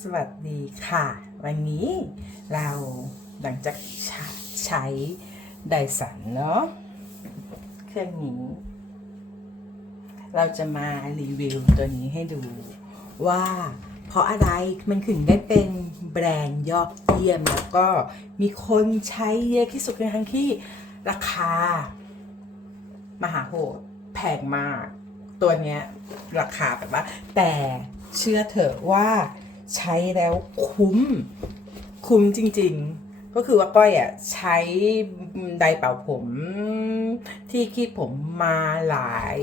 สวัสดีค่ะ วันนี้เราหลังจากใช้ไดสันเนาะเครื่องนี้ เราจะมารีวิวตัวนี้ให้ดูว่าเพราะอะไรมันถึงได้เป็นแบรนด์ยอดเยี่ยม แล้วก็มีคนใช้เยอะที่สุดในทั้งที่ราคา มหาโหดแพงมาก ตัวเนี้ยราคาแบบว่า แต่เชื่อเถอะว่า ใช้แล้วคุ้ม คุ้มจริง ๆ ก็คือว่าก้อยอะใช้ไดเป่าผมที่คีดผมมาหลาย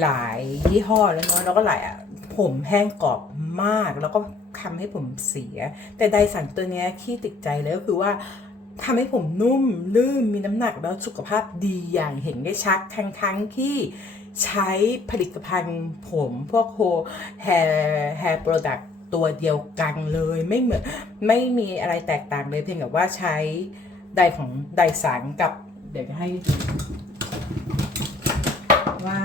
หลายยี่ห้อแล้วเนาะแล้วก็หลายอะผมแห้งกรอบมากแล้วก็ทำให้ผมเสีย แต่ไดสันตัวเนี้ยขี้ติดใจเลยก็คือว่าทำให้ผมนุ่มลื่นมีน้ำหนักแล้วสุขภาพดีอย่างเห็นได้ชัดทั้งทั้งๆที่ ใช้ผลิตภัณฑ์ผมพวกโฮแฮร์แฮร์โปรดักต์ตัวเดียวกันเลยไม่เหมือนไม่มีอะไรแตกต่างเลยเพียงแต่ว่าใช้ไดของไดสันกับเดี๋ยวจะให้ดูว่า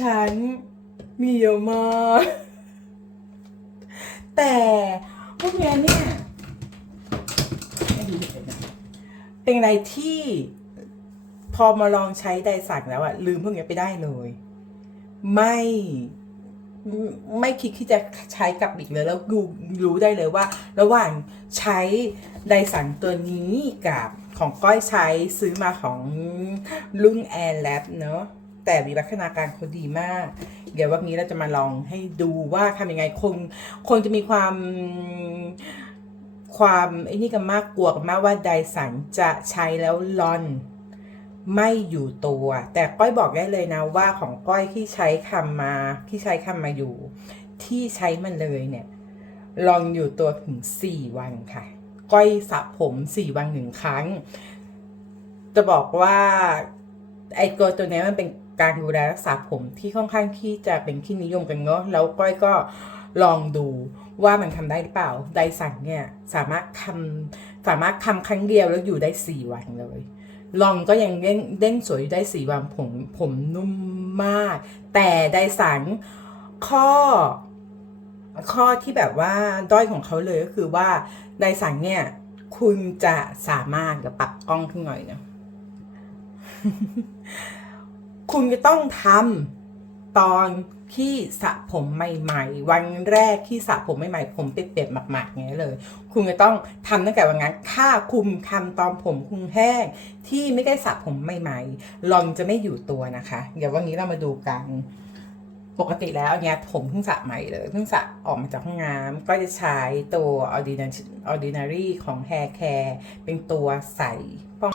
ฉันมีเยอะมากแต่พวกเนี้เนี่ยให้ดูเฉยๆนะ เป็นอะไรที่พอมาลองใช้ไดสักแล้วอะลืมพวกนี้ไปได้เลย ไม่ไม่คิดที่จะใช้กับอีกเลย แล้วรู้รู้ได้เลยว่า ระหว่างใช้ไดสันตัวนี้กับของก้อยใช้ซื้อมาของรุ่น Air Lab เนอะแต่วิวัฒนาการเขาดีมาก เดี๋ยววันนี้เราจะมาลองให้ดูว่าทำยังไงคงคงจะมีความ ความไอ้นี่กันมากกลัวกันมากว่าไดสันจะใช้แล้วลอน ไม่อยู่ตัว แต่ก้อยบอกได้เลยนะว่าของก้อยที่ใช้คำมาที่ใช้คำมาอยู่ ที่ใช้มันเลยเนี่ยลองอยู่ตัวถึง 4 วันค่ะ ก้อยสระผม 4 วันหนึ่งครั้ง จะบอกว่าไอ้ตัวตัวนี้มันเป็น การดูแลรักษาผมที่ค่อนข้างที่จะเป็นที่นิยมกันเนาะแล้วก้อยก็ลองดูว่ามันทำได้หรือเปล่าไดสันเนี่ยสามารถทำสามารถทำครั้งเดียวแล้วอยู่ได้ 4 วันเลย ลองก็ยังเด้งเด้งสวยอยู่ได้สี่วันผมผมนุ่มมาก แต่ไดสันข้อข้อที่แบบว่าด้อยของเขาเลยก็คือว่าไดสันเนี่ยคุณจะสามารถกับปรับกล้องขึ้นหน่อยนะ คุณจะต้องทำตอนที่สระผมใหม่ ๆ วันแรกที่สระผมใหม่ๆผมเปียกๆหมักๆอย่างเงี้ยเลย คุณจะต้องทำตั้งแต่วันนั้นถ้าคุณทำตอนผมคุณแห้งที่ไม่ได้สระผมใหม่ๆลอนจะไม่อยู่ตัวนะคะ เดี๋ยววันนี้เรามาดูกัน ปกติแล้วเนี่ยผมเพิ่งสระใหม่เลยเพิ่งสระออกมาจากห้องน้ำก็จะใช้ตัว ordinary ordinary ของ hair care เป็นตัวใส่ป้อง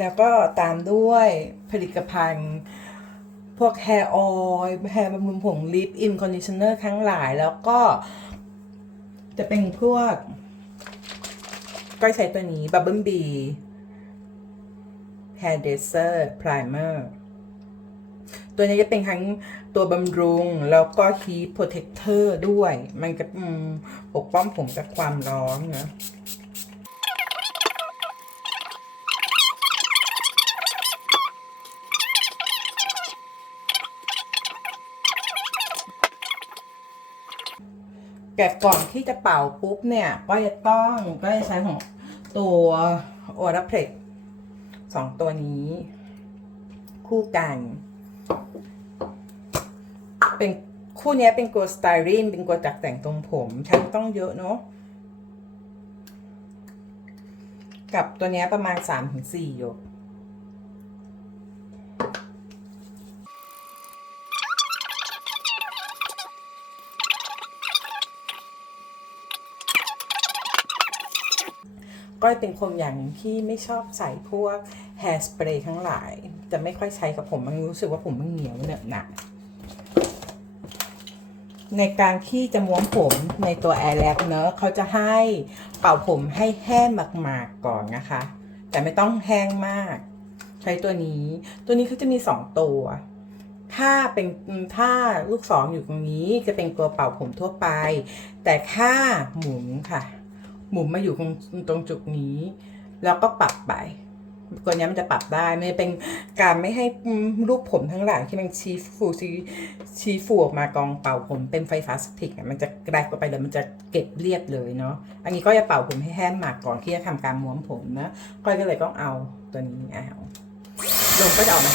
แล้วก็ตามด้วยผลิตภัณฑ์พวก hair oil hair บำรุงผม lip in conditioner ทั้งหลายแล้วก็ จะเป็นพวกก็ใช้ตัวนี้ Bubble Bee hair dresser primer ตัวนี้จะเป็นทั้งตัวบำรุงแล้วก็ heat protector ด้วย มันจะปกป้องผมจากความร้อนนะ แต่ก่อนที่จะเป่าปุ๊บเนี่ยก็จะต้องก็จะใช้ของตัวโอราเพล็กสองตัวนี้ คู่กัน เป็นคู่นี้เป็นตัวสไตรีนเป็นตัวจักแต่งตรงผมใช้ต้องเยอะเนาะกับตัวนี้ประมาณ3-4หย ดก็เป็นคนอย่างหนึ่งที่ไม่ชอบใส่พวกแฮร์สเปรย์ทั้งหลาย จะไม่ค่อยใช้กับผมมันรู้สึกว่าผมมันเหนียวเหนอะหนะในการที่จะม้วนผมในตัว Air Lab เนอะเขาจะให้เป่าผมให้แห้งมากๆก่อนนะคะ แต่ไม่ต้องแห้งมาก ใช้ตัวนี้ ตัวนี้เขาจะมีสองตัว ถ้าเป็นถ้าลูกศรออยู่ตรงนี้จะเป็นตัวเป่าผมทั่วไป แต่ถ้าหมุนค่ะ หมุนมาอยู่ตรงตรงจุดนี้ แล้วก็ปรับไปตัวนี้มันจะปรับได้ไมันเป็นการไม่ให้รูปผมทั้งหลายที่มันชี้ฟูชี้ชี้ฟูออกมากองเป่าผมเป็นไฟฟ้าสถิตอะมันจะกรกออกไปเลยมันจะเก็บเรียบเลยเนาะอันนี้ก็จะเป่าผมให้แห้งมากก่อนที่จะทำการม้วนผมนะก้อยก็เลยต้องเอาตัวนี้เอาลมก็จะออกมา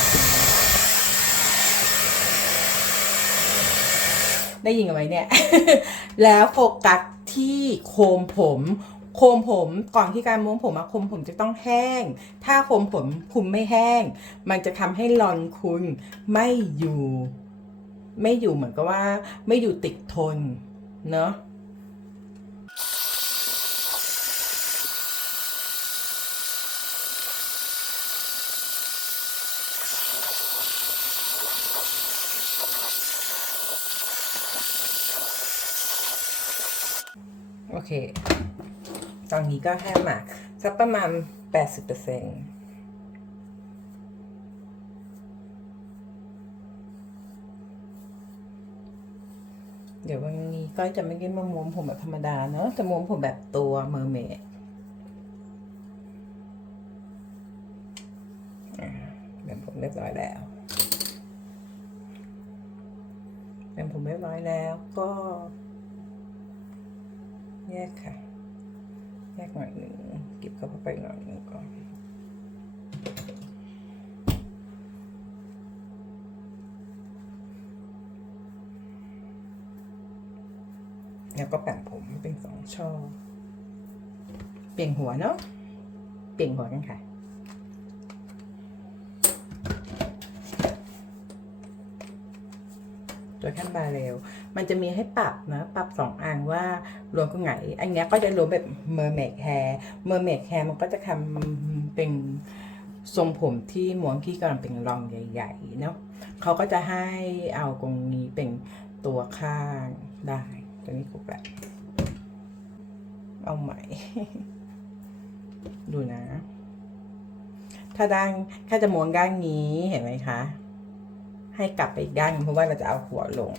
ได้ยินกันไหมเนี่ย แล้วโฟกัส ที่โคมผมโคมผมก่อนที่การม้วนผมอะโคมผมจะต้องแห้ง ถ้าโคมผมคุณไม่แห้ง มันจะทำให้ลอนคุณไม่อยู่ ไม่อยู่เหมือนกับว่า ไม่อยู่ติดทน เนาะ เค ตอนนี้ก็แห้งมาสักประมาณ 80%เดี๋ยววันนี้ก็จะไม่ได้มาม้วนผมแบบธรรมดาเนอะจะม้วนผมแบบตัวเมอร์เมดแบบผมเรียบร้อยแล้วแบบผมเรียบร้อยแล้วก็ แยกค่ะ แยกหน่อยหนึ่งเก็บเข้าไปหน่อยหนึ่งก่อนแล้วก็แป่งผมเป็นสองช่อ เปลี่ยนหัวเนาะ เปลี่ยนหัวกันค่ะ ตัวขั้นบาเร็วมันจะมีให้ปรับนะปรับสองอันว่ารวมตรงไหน อันนี้ก็จะรวมแบบเมอร์เมดแฮร์เมอร์เมดแฮร์มันก็จะทำเป็นทรงผมที่ม้วนที่กำลังเป็นรองใหญ่ๆเนาะเขาก็จะให้เอาตรงนี้เป็นตัวข้างได้ตัวนี้ถูกแล้วเอาใหม่ ดูนะ ถ้าด้านถ้าจะม้วนด้านนี้เห็นไหมคะ ให้กลับไปอีกด้านเพราะว่าเราจะเอาหัวลง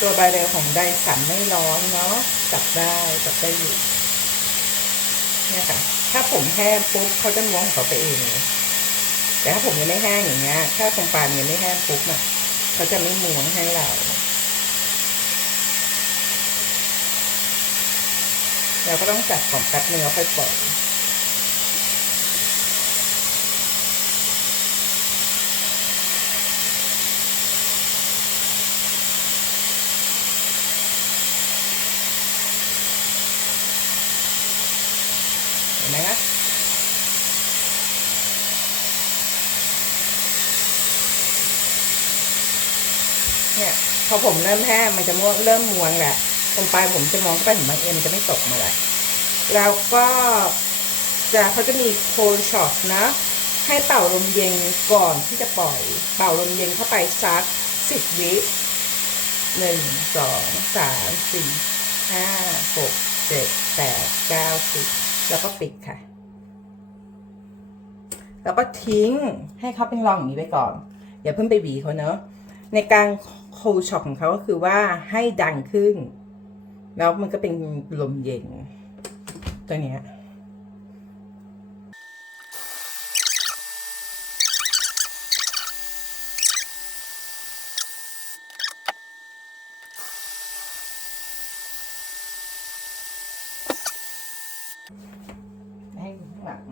ตัวใบเร็วของไดสันไม่ร้อนเนาะจับได้จับได้อยู่เนี่ยค่ะ ถ้าผมแห้งปุ๊บเขาจะม้วนของเขาไปเองแต่ถ้าผมยังไม่แห้งอย่างเงี้ย ถ้าตรงปลายยังไม่แห้งปุ๊บน่ะเขาจะไม่ม้วนให้เราเราก็ต้องจัดของแป๊บนึงแล้วค่อยปล่อย เห็นไหมคะเนี่ย พอผมเริ่มแห้งมันจะม้วนเริ่มม้วนแหละตรงปลายผมจะมองเข้าไปถึงบางเอ็นจะไม่ตกมาเลยแล้วก็จะเขาจะมีโคลช็อตนะ ให้เป่าลมเย็นก่อนที่จะปล่อย เป่าลมเย็นเข้าไปสักสิบวิหนึ่งสองสามสี่ห้าหกเจ็ดแปดเก้าสิบแล้วก็ปิดค่ะ แล้วก็ทิ้งให้เขาเป็นรองอย่างนี้ไปก่อน อย่าเพิ่งไปหวีเขาเนอะในการ โคช็อปของเขาก็คือว่าให้ดังขึ้น แล้วมันก็เป็นลมเย็น ตัวเนี้ยให้หลัง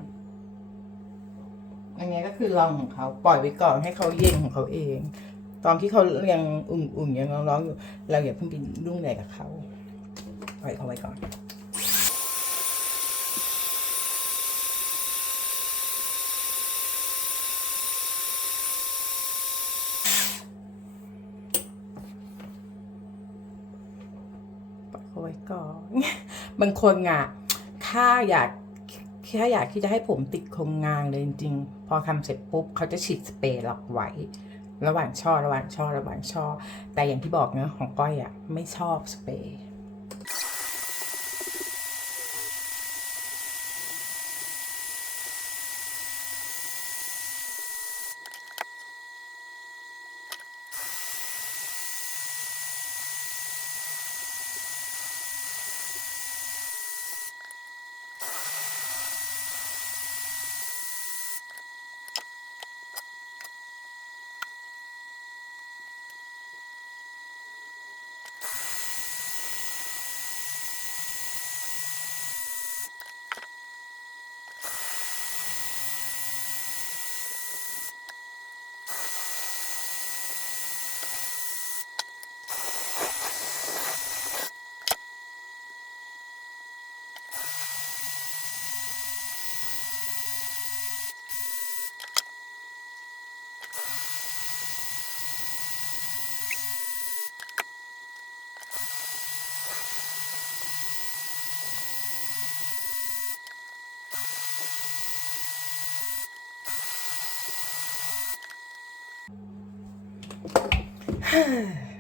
อันนี้ก็คือลองของเขาปล่อยไว้ก่อนให้เขาเย็นของเขาเอง ตอนที่เขายังอุ่นๆยังร้อนๆอยู่ เราอย่าเพิ่งไปรุ่งแรงกับเขาปล่อยเขาไว้ก่อนปล่อยเขาไว้ก่อนบางคนอะถ้าอยากแค่อยากที่จะให้ผมติดโครงงานเลยจริงๆ พอทำเสร็จปุ๊บ เขาจะฉีดสเปรย์ล็อกไว้ ระหว่างช่อระหว่างช่อระหว่างช่อ แต่อย่างที่บอกเนะของก้อยอะไม่ชอบสเปรย์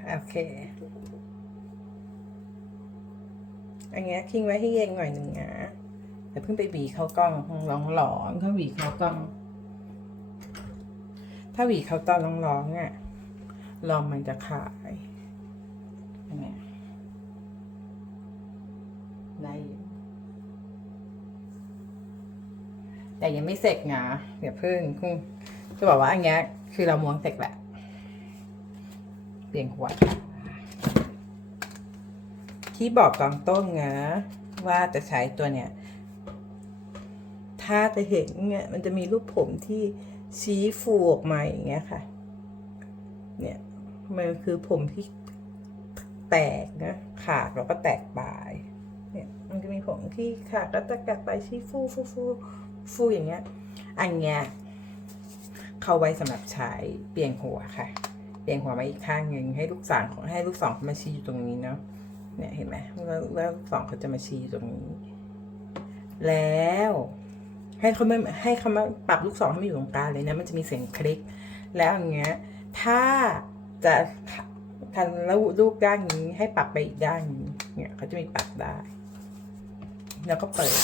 โอเคอันเนี้ยทิ้งไว้ให้เย็นหน่อยหนึ่งนะแต่เพิ่งไปหวีเขากล้องร้องหลอนเขาหวีเขากล้อง ถ้าหวีเขาตอนร้องๆอะลองมันจะขายอันเนี้ยได้แต่ยังไม่เสร็จนะเดี๋ยวเพิ่งเพิ่งจะบอกว่าอันเนี้ยคือเราม้วนเสร็จแหละ เปลี่ยนหัวที่บอกกองต้นนะว่าจะใช้ตัวเนี้ยถ้าจะเห็นเนี่ยมันจะมีรูปผมที่ชี้ฟูออกมาอย่างเงี้ยค่ะ เนี่ยมันคือผมที่แตกนะขาดแล้วก็แตกปลาย เนี่ยมันจะมีผมที่ขาดแล้วก็แตกปลายชี้ฟูฟูฟูฟูอย่างเงี้ย อันเนี้ยเขาไว้สำหรับใช้เปลี่ยนหัวค่ะ เปลี่ยนหัวมาอีกข้างหนึ่งให้ลูกสาวของให้ลูกสองเขามาชี้อยู่ตรงนี้เนาะเนี่ยเห็นไหมแล้วแล้วลูกสองเขาจะมาชี้ตรงนี้ แล้ว ให้เขาไม่ให้เขามาปรับลูกศรให้มาอยู่ตรงกลางเลยนะมันจะมีเสียงคลิก แล้วอย่างเงี้ย ถ้าจะทันแล้วลูกด้านนี้ให้ปรับไปอีกด้านนี้เนี่ยเขาจะมีปรับได้ แล้วก็เปิด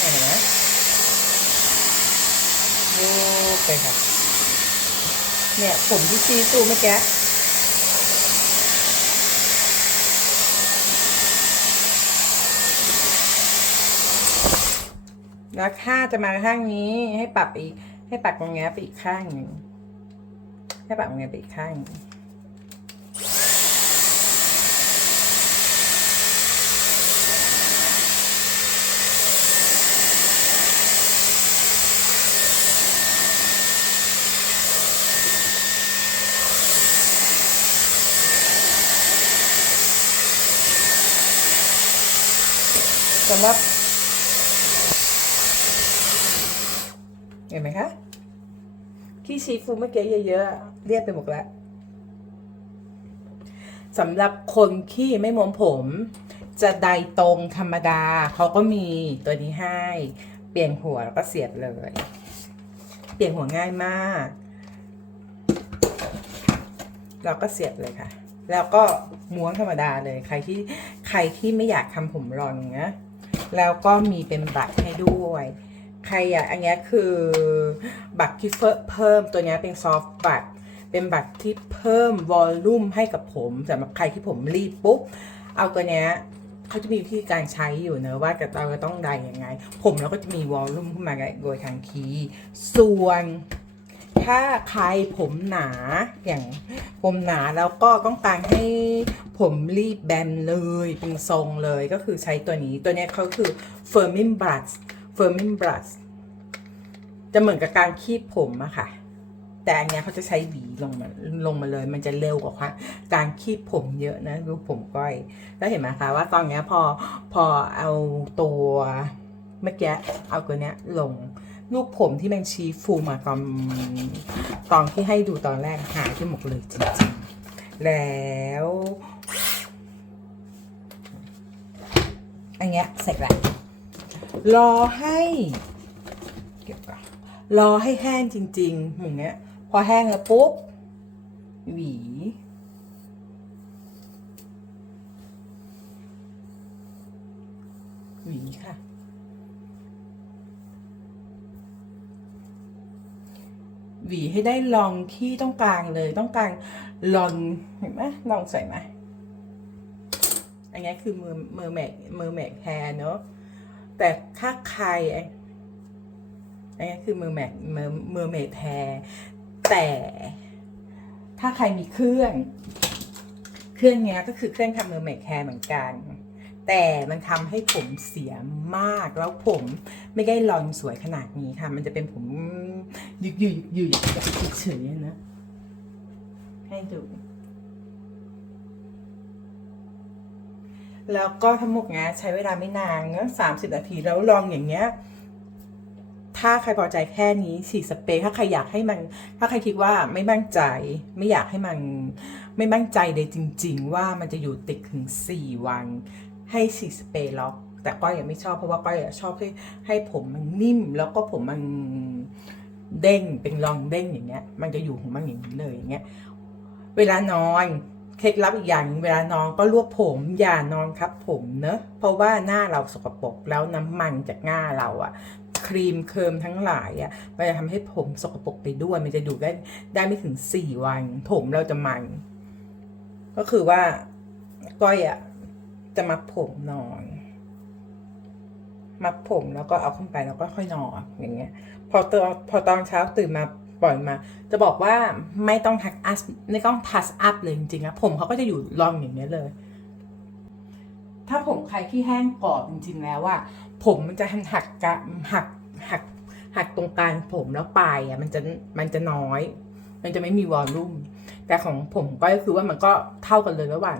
เนี่ยเห็นไหมโย กไปค่ะเนี่ยผมที่ซีซูเมื่อกี้แล้วค่าจะมาข้างนี้ให้ปรับอีก ให้ปรับตรงเนี้ยไปอีกข้างหนึ่งให้ปรับตรงเนี้ยไปอีกข้างหนึ่ง สำหรับเห็นไหมคะขี้ชีฟูเมื่อกี้เยอะๆเรียกไปหมดแล้วสำหรับคนที่ไม่ม้วนผม จะไดตรงธรรมดา เขาก็มีตัวนี้ให้ เปลี่ยนหัวแล้วก็เสียบเลย เปลี่ยนหัวง่ายมาก เราก็เสียบเลยค่ะ แล้วก็ม้วนธรรมดาเลย ใครที่ใครที่ไม่อยากทำผมรอนนะ แล้วก็มีเป็นบัตรให้ด้วย ใครอยากอันนี้คือบัตรที่เพิ่มตัวนี้เป็นซอฟต์บัตร เป็นบัตรที่เพิ่มวอลลุ่มให้กับผมสำหรับใครที่ผมรีบปุ๊บ เอาตัวนี้เขาจะมีวิธีการใช้อยู่เนอะว่าเราจะต้องใดยังไง ผมเราก็จะมีวอลลุ่มขึ้นมาโดยทางคีย์ส่วน ถ้าใครผมหนาอย่างผมหนาแล้วก็ต้องการให้ผมรีบแบนเลยเป็นทรงเลยก็คือใช้ตัวนี้ตัวนี้เขาคือ firming brush firming brush จะเหมือนกับการคีบผมอะค่ะ แต่อันเนี้ยเขาจะใช้หวีลงมาลงมาเลย มันจะเร็วกว่าการคีบผมเยอะนะดูผมก้อยแล้วเห็นไหมคะว่าตอนเนี้ยพอพอเอาตัวเมื่อกี้เอาตัวเนี้ยลง ลูกผมที่มันชี้ฟูมาตอนตอนที่ให้ดูตอนแรกหายไปหมดเลยจริงๆ แล้วอันเนี้ยเสร็จแล้วรอให้เก็บก่อนรอให้แห้งจริงๆอย่างเงี้ย พอแห้งแล้วปุ๊บ หวี หวีค่ะ หวีให้ได้ลองที่ต้องกลางเลยต้องการลองเห็นไหมลองใส่ไหมอันนี้คือมือมือแมกมือแมกแฮร์เนอะแต่ถ้าใครอันนี้คือมือแมกมือมือเมดแฮร์แต่ถ้าใครมีเครื่อง เครื่องเนี้ยก็คือเครื่องทำมือแมกแฮร์เหมือนกัน แต่มันทำให้ผมเสียมากแล้วผมไม่ได้ลอนสวยขนาดนี้ค่ะ มันจะเป็นผมยึกยืดยืดเฉยๆนะให้ดูแล้วก็ทั้งหมดเนี้ยใช้เวลาไม่นานนะสามสิบนาทีแล้วลองอย่างเงี้ย ถ้าใครพอใจแค่นี้ฉีดสเปรย์ถ้าใครอยากให้มัน ถ้าใครคิดว่าไม่มั่นใจ ไม่อยากให้มัน ไม่มั่นใจเลยจริง ๆ ว่ามันจะอยู่ติดถึง4วัน ให้ฉีดสเปรย์ล็อกแต่ก้อยยังไม่ชอบเพราะว่าก้อยอะชอบให้ให้ผมมันนิ่มแล้วก็ผมมันเด้งเป็นรองเด้งอย่างเงี้ย มันจะอยู่ของมันอย่างนี้เลยอย่างเงี้ยเวลานอนเคล็ดลับอีกอย่างเวลานอนก็รวบผมอย่านอนครับ ผมเนอะเพราะว่าหน้าเราสกปรกแล้วน้ำมันจากหน้าเราอะครีมเคิมทั้งหลายอะมันจะทำให้ผมสกปรกไปด้วย มันจะอยู่ได้ได้ไม่ถึงสี่วัน ผมเราจะมัน ก็คือว่าก้อยอะ จะมัดผมนอน มัดผมแล้วก็เอาขึ้นไปแล้วก็ค่อยนอนอย่างเงี้ย พอตอนพอตอนเช้าตื่นมาปล่อยมา จะบอกว่าไม่ต้องทักอัพไม่ต้องทัสอัพเลยจริงๆนะผมเขาก็จะอยู่รองอย่างเนี้ยเลย ถ้าผมใครที่แห้งกรอบจริง ๆ แล้วว่า ผมมันจะหักกะหักหักหักตรงกลางผมแล้วปลายอะมันจะมันจะน้อย มันจะไม่มีวอลลุ่มแต่ของผมก็คือว่ามันก็เท่ากันเลยระหว่าง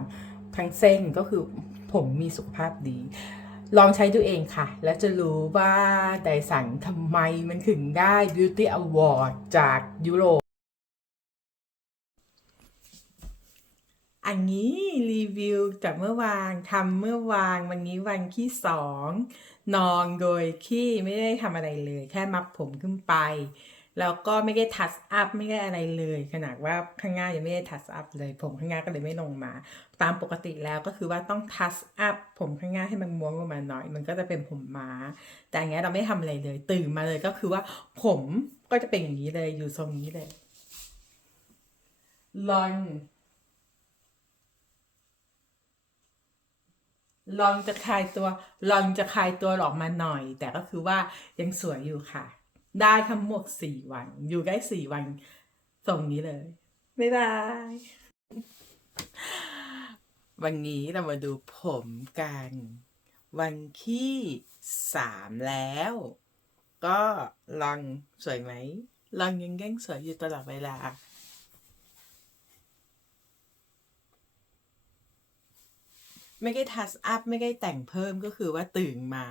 ทั้งเส้นก็คือ ผมมีสุขภาพดี ลองใช้ดูเองค่ะ แล้วจะรู้ว่าไดสันทำไมมันถึงได้ Beauty Award จากยุโรปอันนี้รีวิวจากเมื่อวานทำเมื่อวานวันนี้วันที่สองนอนโดยที่ไม่ได้ทำอะไรเลย แค่มัดผมขึ้นไป แล้วก็ไม่ได้ทัชอัพไม่ได้อะไรเลย ขนาดว่าข้างหน้ายังไม่ได้ทัชอัพเลย ผมข้างหน้าก็เลยไม่ลงมา ตามปกติแล้วก็คือว่าต้องทัชอัพผมข้างหน้าให้มันม้วนลงมาหน่อย มันก็จะเป็นผมม้า แต่อย่างเงี้ยเราไม่ทำอะไรเลย ตื่นมาเลยก็คือว่าผมก็จะเป็นอย่างนี้เลยอยู่ทรงนี้เลยลอนลองจะคลายตัวลองจะคลายตัวออกมาหน่อย แต่ก็คือว่ายังสวยอยู่ค่ะ ได้ทั้งหมดสี่วัน อยู่ได้สี่วันส่งนี้เลย บ๊ายบาย วันนี้เรามาดูผมกัน วันที่สามแล้ว ก็ลองสวยไหม ลองยังแก้งสวยอยู่ตลอดเวลาไม่ได้ทัสอัพไม่ได้แต่งเพิ่มก็คือว่าตื่นมา